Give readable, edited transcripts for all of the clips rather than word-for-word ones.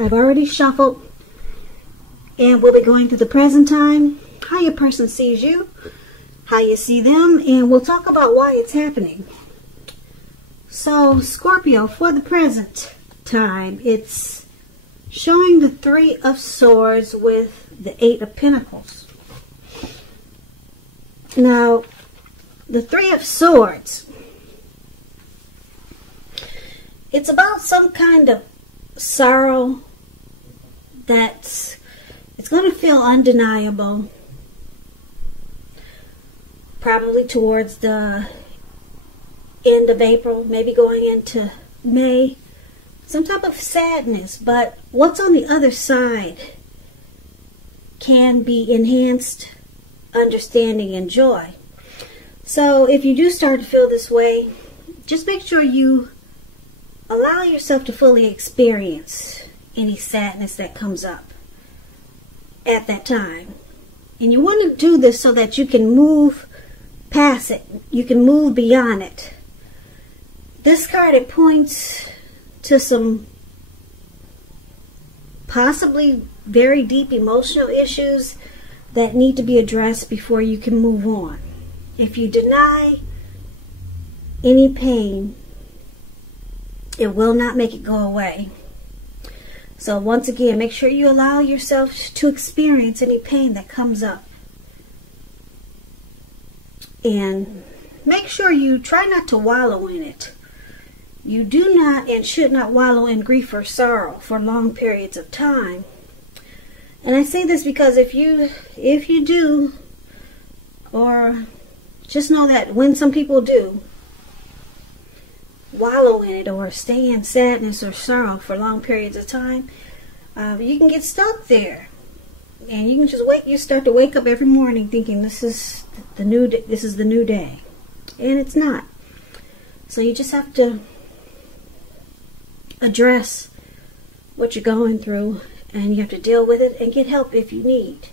I've already shuffled, and we'll be going through the present time, how your person sees you, how you see them, and we'll talk about why it's happening. So, Scorpio, for the present time, it's showing the Three of Swords with the Eight of Pentacles. Now, the Three of Swords, it's about some kind of sorrow it's going to feel undeniable, probably towards the end of April, maybe going into May. Some type of sadness, but what's on the other side can be enhanced understanding and joy. So if you do start to feel this way, just make sure you allow yourself to fully experience any sadness that comes up at that time. And you want to do this so that you can move past it. You can move beyond it. This card, it points to some possibly very deep emotional issues that need to be addressed before you can move on. If you deny any pain, it will not make it go away. So once again, make sure you allow yourself to experience any pain that comes up. And make sure you try not to wallow in it. You do not and should not wallow in grief or sorrow for long periods of time. And I say this because if you do, or just know that when some people do wallow in it or stay in sadness or sorrow for long periods of time, you can get stuck there. And you can just you start to wake up every morning thinking this is the new day. And it's not. So you just have to address what you're going through, and you have to deal with it and get help if you need.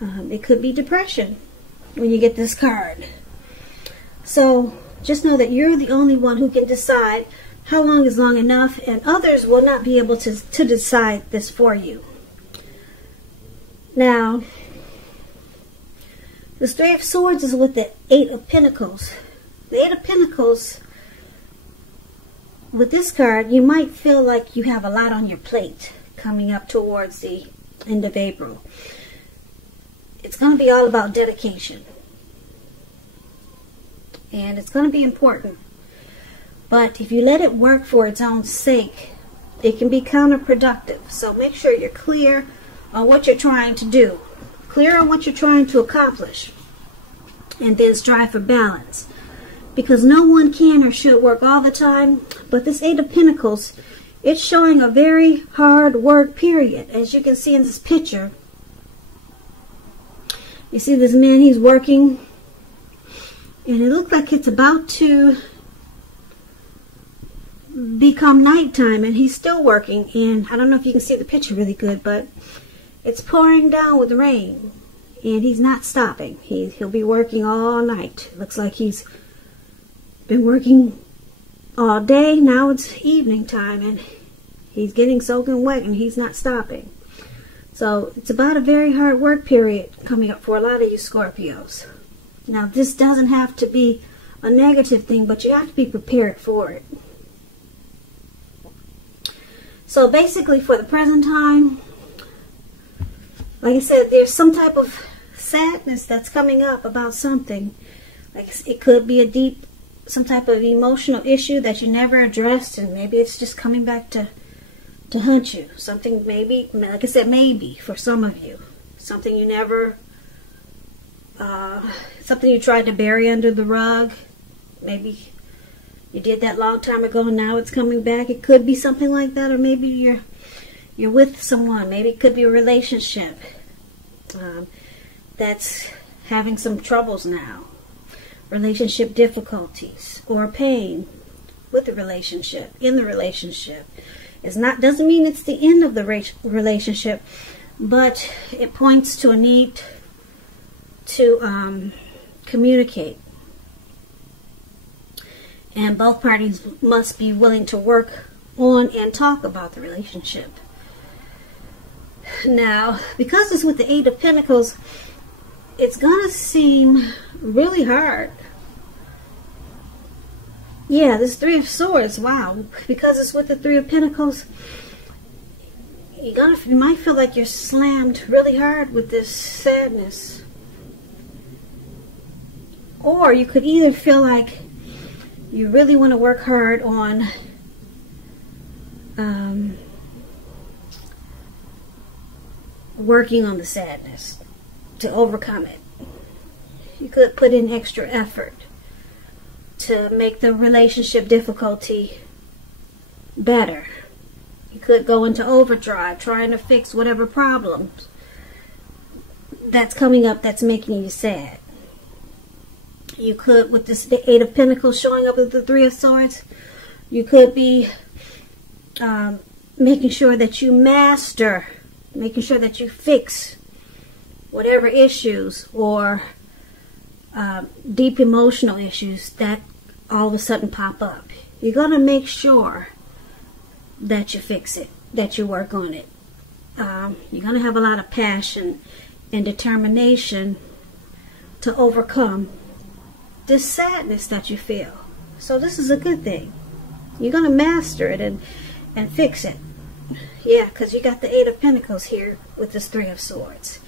It could be depression when you get this card. So just know that you're the only one who can decide how long is long enough, and others will not be able to decide this for you. Now, the Three of Swords is with the Eight of Pentacles. The Eight of Pentacles, with this card, you might feel like you have a lot on your plate coming up towards the end of April. It's going to be all about dedication. And it's going to be important. But if you let it work for its own sake, it can be counterproductive. So make sure you're clear on what you're trying to do. Clear on what you're trying to accomplish. And then strive for balance. Because no one can or should work all the time. But this Eight of Pentacles, it's showing a very hard work period. As you can see in this picture. You see this man, he's working. And it looks like it's about to become nighttime, and he's still working. And I don't know if you can see the picture really good, but it's pouring down with rain, and he's not stopping. He'll be working all night. Looks like he's been working all day. Now it's evening time, and he's getting soaking wet, and he's not stopping. So it's about a very hard work period coming up for a lot of you Scorpios. Now, this doesn't have to be a negative thing, but you have to be prepared for it. So basically, for the present time, like I said, there's some type of sadness that's coming up about something. Like it could be some type of emotional issue that you never addressed, and maybe it's just coming back to haunt you. Something maybe, like I said, maybe for some of you, something you never, something you tried to bury under the rug. Maybe you did that long time ago, and now it's coming back. It could be something like that, or maybe you're with someone. Maybe it could be a relationship that's having some troubles now, relationship difficulties or pain with the relationship, in the relationship. Doesn't mean it's the end of the relationship, but it points to a need to communicate. And both parties must be willing to work on and talk about the relationship. Now, because it's with the Eight of Pentacles, it's gonna seem really hard. Yeah, this Three of Swords, wow. Because it's with the Three of Pentacles, you might feel like you're slammed really hard with this sadness. Or you could either feel like you really want to work hard on working on the sadness to overcome it. You could put in extra effort to make the relationship difficulty better. You could go into overdrive trying to fix whatever problems that's coming up that's making you sad. You could, with this the Eight of Pentacles showing up with the Three of Swords, you could be making sure that you master, making sure that you fix whatever issues or deep emotional issues that all of a sudden pop up. You're going to make sure that you fix it, that you work on it. You're going to have a lot of passion and determination to overcome this sadness that you feel. So this is a good thing. You're going to master it and fix it. Yeah, because you got the Eight of Pentacles here with this Three of Swords.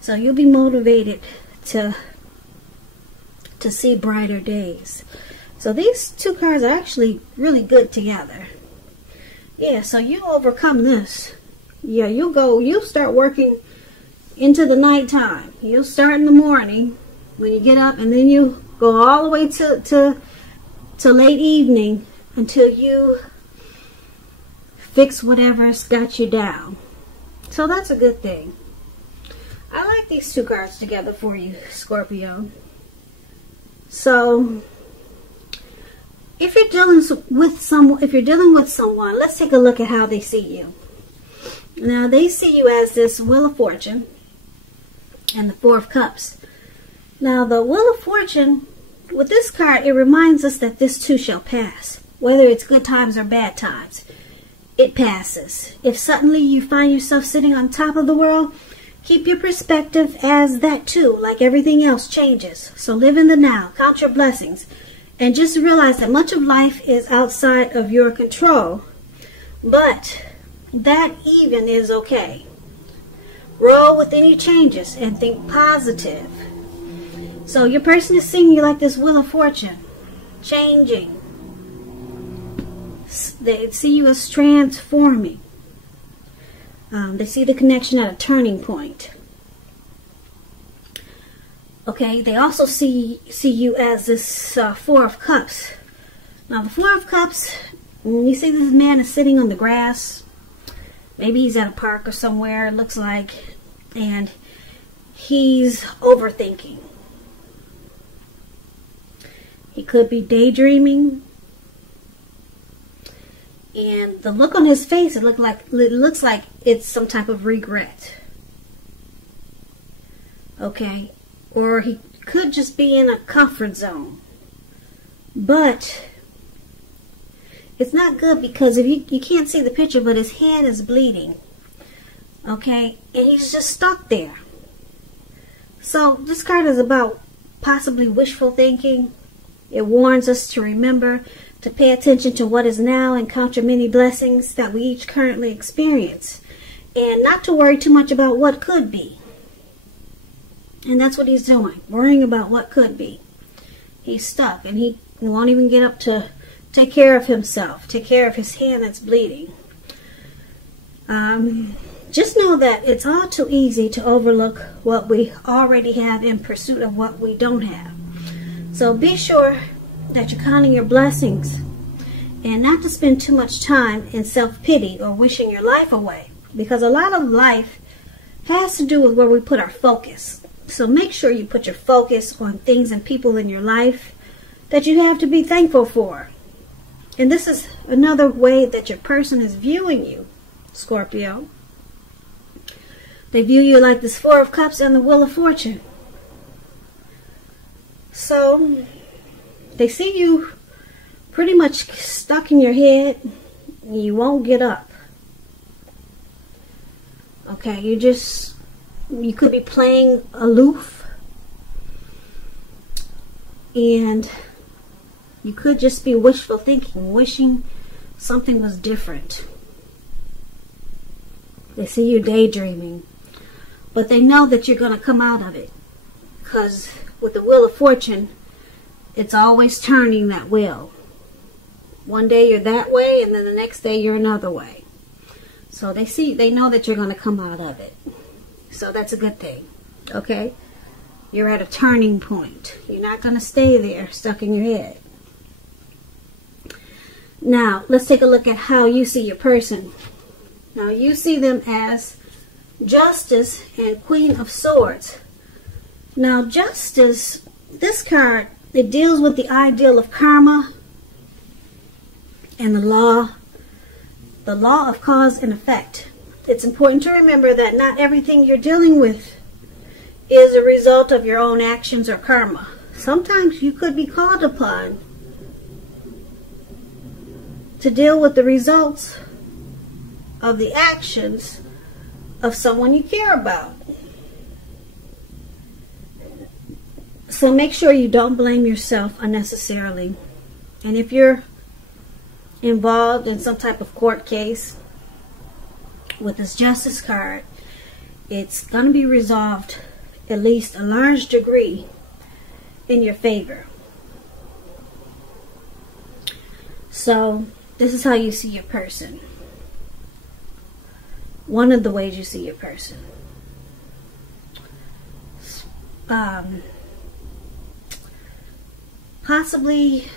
So you'll be motivated to see brighter days. So these two cards are actually really good together. Yeah, so you overcome this. Yeah, you'll start working into the nighttime. You'll start in the morning when you get up, and then you go all the way to late evening until you fix whatever's got you down. So that's a good thing. I like these two cards together for you, Scorpio. So if you're dealing with someone, let's take a look at how they see you. Now, they see you as this Wheel of Fortune and the Four of Cups. Now, the Wheel of Fortune, with this card, it reminds us that this too shall pass. Whether it's good times or bad times, it passes. If suddenly you find yourself sitting on top of the world, keep your perspective as that too, like everything else, changes. So live in the now, count your blessings, and just realize that much of life is outside of your control. But that even is okay. Roll with any changes and think positive. So your person is seeing you like this Wheel of Fortune, changing. They see you as transforming. They see the connection at a turning point. Okay, they also see you as this Four of Cups. Now, the Four of Cups, when you see this man is sitting on the grass, maybe he's at a park or somewhere, it looks like, and he's overthinking. He could be daydreaming. And the look on his face, it looks like it's some type of regret. Okay? Or he could just be in a comfort zone. But it's not good, because if you can't see the picture, but his hand is bleeding. Okay? And he's just stuck there. So this card is about possibly wishful thinking. It warns us to remember to pay attention to what is now and count your many blessings that we each currently experience. And not to worry too much about what could be. And that's what he's doing, worrying about what could be. He's stuck, and he won't even get up to take care of himself, take care of his hand that's bleeding. Just know that it's all too easy to overlook what we already have in pursuit of what we don't have. So be sure that you're counting your blessings, and not to spend too much time in self-pity or wishing your life away, because a lot of life has to do with where we put our focus. So make sure you put your focus on things and people in your life that you have to be thankful for. And this is another way that your person is viewing you, Scorpio. They view you like this Four of Cups and the Wheel of Fortune. So they see you pretty much stuck in your head. You won't get up. Okay, you could be playing aloof, and you could just be wishful thinking, wishing something was different. They see you daydreaming, but they know that you're going to come out of it, because with the Wheel of Fortune, it's always turning that wheel. One day you're that way, and then the next day you're another way. So they know that you're going to come out of it. So that's a good thing. Okay? You're at a turning point. You're not going to stay there stuck in your head. Now, let's take a look at how you see your person. Now, you see them as Justice and Queen of Swords. Now, Justice, this card, it deals with the ideal of karma and the law of cause and effect. It's important to remember that not everything you're dealing with is a result of your own actions or karma. Sometimes you could be called upon to deal with the results of the actions of someone you care about. So make sure you don't blame yourself unnecessarily. And if you're involved in some type of court case with this Justice card, it's going to be resolved at least a large degree in your favor. So this is how you see your person. One of the ways you see your person. Possibly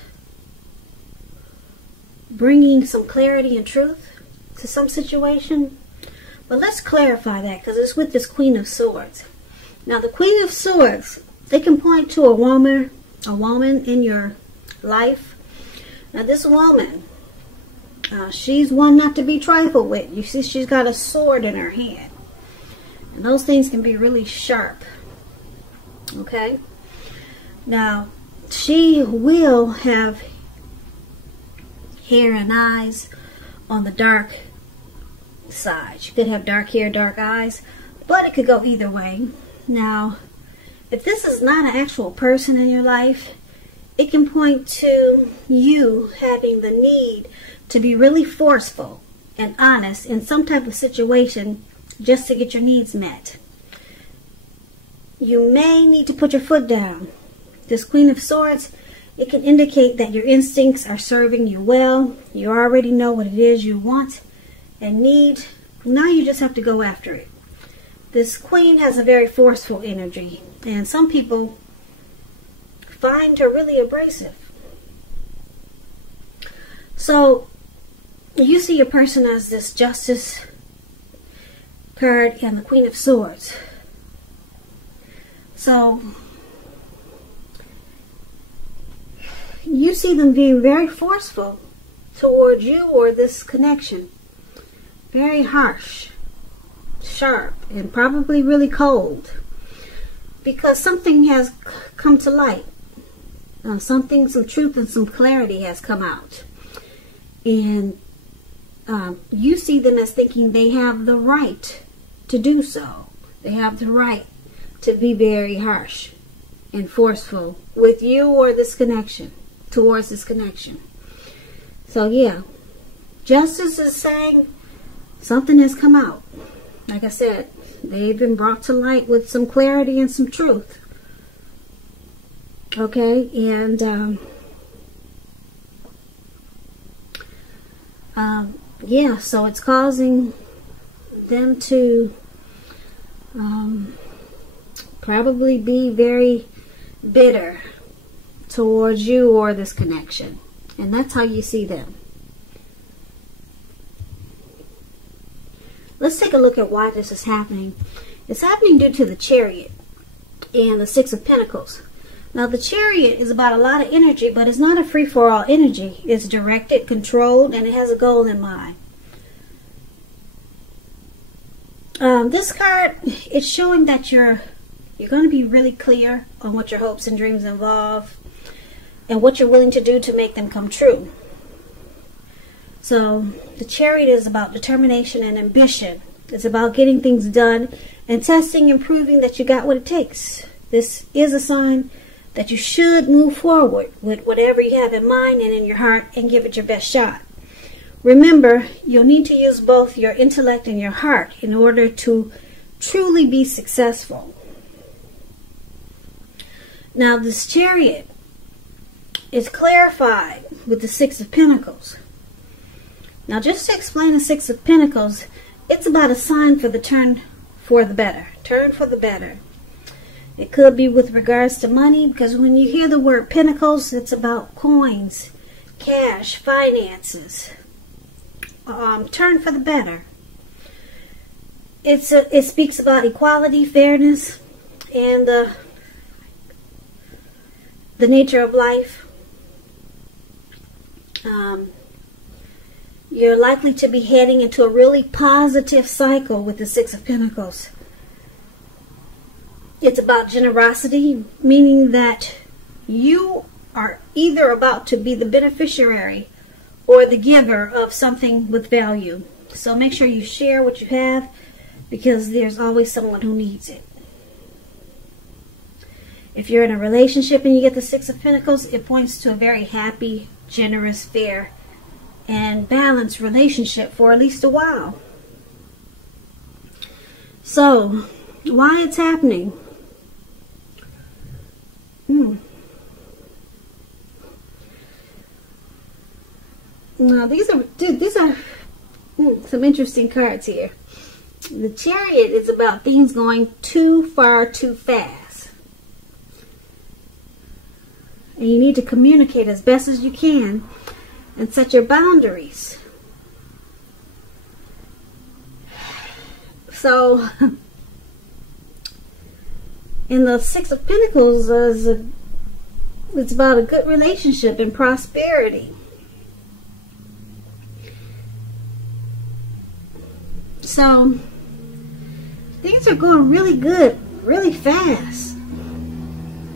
bringing some clarity and truth to some situation. But let's clarify that, because it's with this Queen of Swords. Now, the Queen of Swords, they can point to a woman in your life. Now, this woman, she's one not to be trifled with. You see, she's got a sword in her hand. And those things can be really sharp. Okay? Now, she will have hair and eyes on the dark side. She could have dark hair, dark eyes, but it could go either way. Now, if this is not an actual person in your life, it can point to you having the need to be really forceful and honest in some type of situation just to get your needs met. You may need to put your foot down. This Queen of Swords, it can indicate that your instincts are serving you well. You already know what it is you want and need. Now you just have to go after it. This Queen has a very forceful energy, and some people find her really abrasive. So you see your person as this Justice card and the Queen of Swords. So you see them being very forceful towards you or this connection. Very harsh, sharp, and probably really cold. Because something has come to light. Some truth and some clarity has come out. And you see them as thinking they have the right to do so. They have the right to be very harsh and forceful with you or this connection, towards this connection. So yeah, Justice is saying something has come out. Like I said, they've been brought to light with some clarity and some truth. Okay, and yeah, so it's causing them to probably be very bitter towards you or this connection. And that's how you see them. Let's take a look at why this is happening. It's happening due to the Chariot and the Six of Pentacles. Now, the Chariot is about a lot of energy, but it's not a free-for-all energy. It's directed, controlled, and it has a goal in mind. This card, it's showing that you're going to be really clear on what your hopes and dreams involve and what you're willing to do to make them come true. So, the Chariot is about determination and ambition It's about getting things done and testing and proving that you got what it takes. This is a sign that you should move forward with whatever you have in mind and in your heart and give it your best shot. Remember, you'll need to use both your intellect and your heart in order to truly be successful. Now, this Chariot is clarified with the Six of Pentacles. Now, just to explain the Six of Pentacles, it's about a sign for the turn for the better. Turn for the better. It could be with regards to money, because when you hear the word Pentacles, it's about coins, cash, finances. Turn for the better. It speaks about equality, fairness, and the nature of life. You're likely to be heading into a really positive cycle with the Six of Pentacles. It's about generosity, meaning that you are either about to be the beneficiary or the giver of something with value. So make sure you share what you have, because there's always someone who needs it. If you're in a relationship and you get the Six of Pentacles, it points to a very happy, generous, fair, and balanced relationship for at least a while. So, why it's happening? Now, these are some interesting cards here. The Chariot is about things going too far, too fast. And you need to communicate as best as you can and set your boundaries. So, in the Six of Pentacles, it's about a good relationship and prosperity. So, things are going really good, really fast.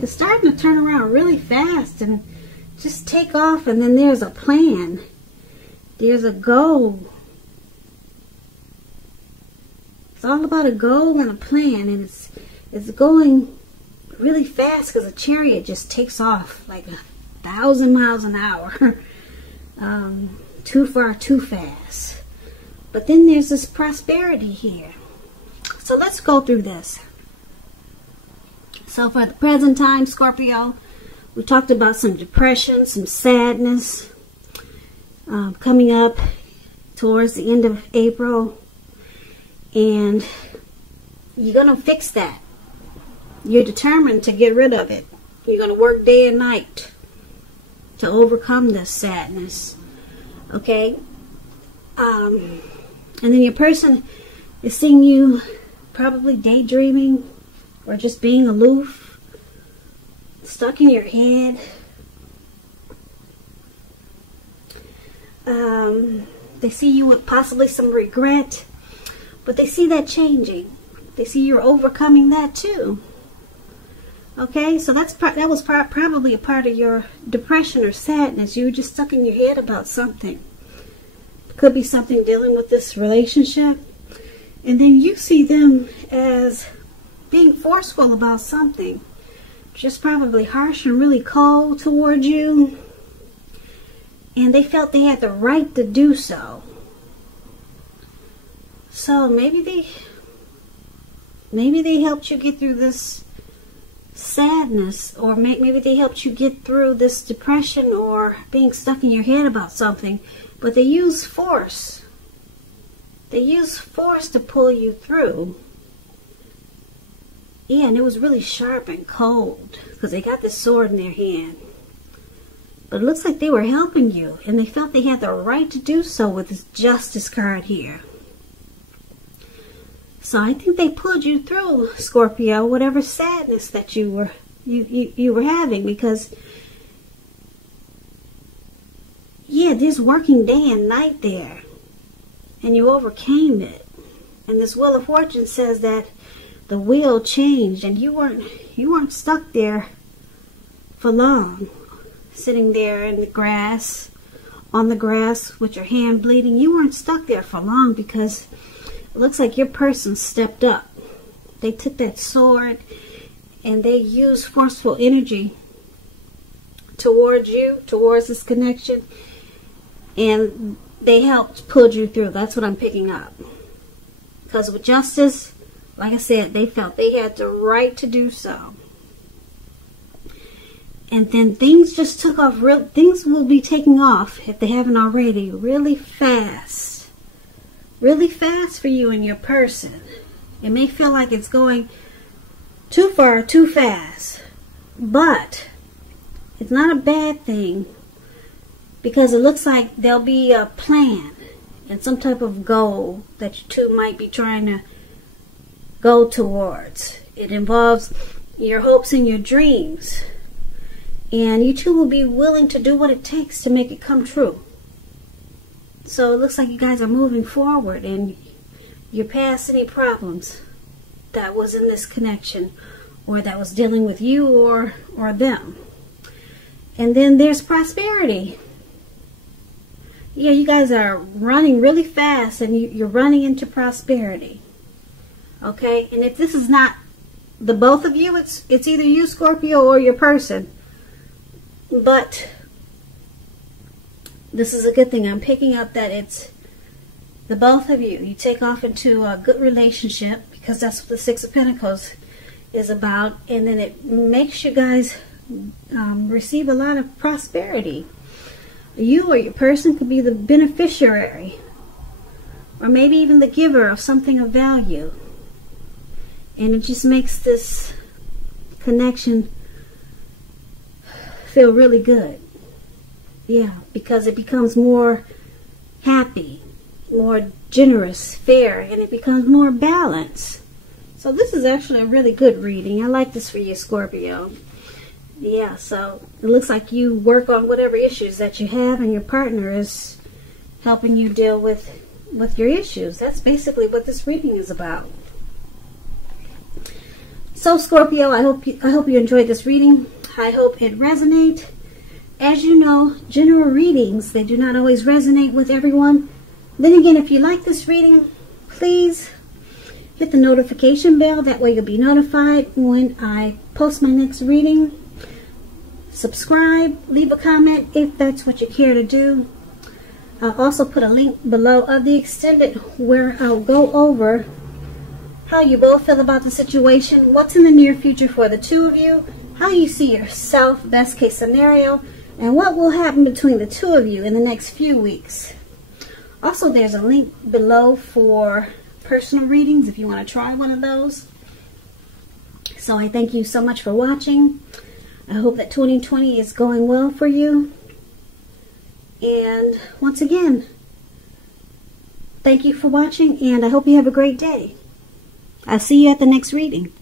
It's starting to turn around really fast and just take off, and then there's a plan. There's a goal. It's all about a goal and a plan, and it's going really fast because a Chariot just takes off like 1,000 miles an hour. Too far, too fast. But then there's this prosperity here. So let's go through this. So for the present time, Scorpio, we talked about some depression, some sadness coming up towards the end of April. And you're going to fix that. You're determined to get rid of it. You're going to work day and night to overcome this sadness. Okay? And then your person is seeing you probably daydreaming or just being aloof, stuck in your head. They see you with possibly some regret, but they see that changing. They see you're overcoming that too. Okay, so that was probably a part of your depression or sadness. You were just stuck in your head about something. Could be something dealing with this relationship. And then you see them as being forceful about something. Just probably harsh and really cold toward you. And they felt they had the right to do so. So maybe they helped you get through this sadness, or maybe they helped you get through this depression or being stuck in your head about something. But they use force. They use force to pull you through. Yeah, and it was really sharp and cold because they got this sword in their hand. But it looks like they were helping you, and they felt they had the right to do so with this Justice card here. So I think they pulled you through, Scorpio, whatever sadness that you were having, because yeah, there's working day and night there, and you overcame it. And this Wheel of Fortune says that the wheel changed, and you weren't stuck there for long, sitting there in the grass, on the grass with your hand bleeding. You weren't stuck there for long because It looks like your person stepped up. They took that sword and they used forceful energy towards you, towards this connection, and they helped pull you through. That's what I'm picking up. Because with justice, like I said, they felt they had the right to do so. And then things just took off. Things will be taking off, if they haven't already, really fast. Really fast for you and your person. It may feel like it's going too far, too fast. But it's not a bad thing, because it looks like there'll be a plan and some type of goal that you two might be trying to go towards. It involves your hopes and your dreams. And you two will be willing to do what it takes to make it come true. So it looks like you guys are moving forward and you're past any problems that was in this connection, or that was dealing with you or them. And then there's prosperity. Yeah, you guys are running really fast and you're running into prosperity. Okay? And if this is not the both of you, it's either you, Scorpio, or your person. But this is a good thing. I'm picking up that it's the both of you. You take off into a good relationship, because that's what the Six of Pentacles is about. And then it makes you guys receive a lot of prosperity. You or your person could be the beneficiary, or maybe even the giver of something of value. And it just makes this connection feel really good. Yeah, because it becomes more happy, more generous, fair, and it becomes more balanced. So this is actually a really good reading. I like this for you, Scorpio. Yeah, so it looks like you work on whatever issues that you have, and your partner is helping you deal with your issues. That's basically what this reading is about. So Scorpio, I hope you enjoyed this reading. I hope it resonates. As you know, general readings, they do not always resonate with everyone. Then again, if you like this reading, please hit the notification bell. That way you'll be notified when I post my next reading. Subscribe, leave a comment if that's what you care to do. I'll also put a link below of the extended where I'll go over how you both feel about the situation, what's in the near future for the two of you, how you see yourself, best case scenario, and what will happen between the two of you in the next few weeks. Also, there's a link below for personal readings if you want to try one of those. So I thank you so much for watching. I hope that 2020 is going well for you. And once again, thank you for watching, and I hope you have a great day. I'll see you at the next reading.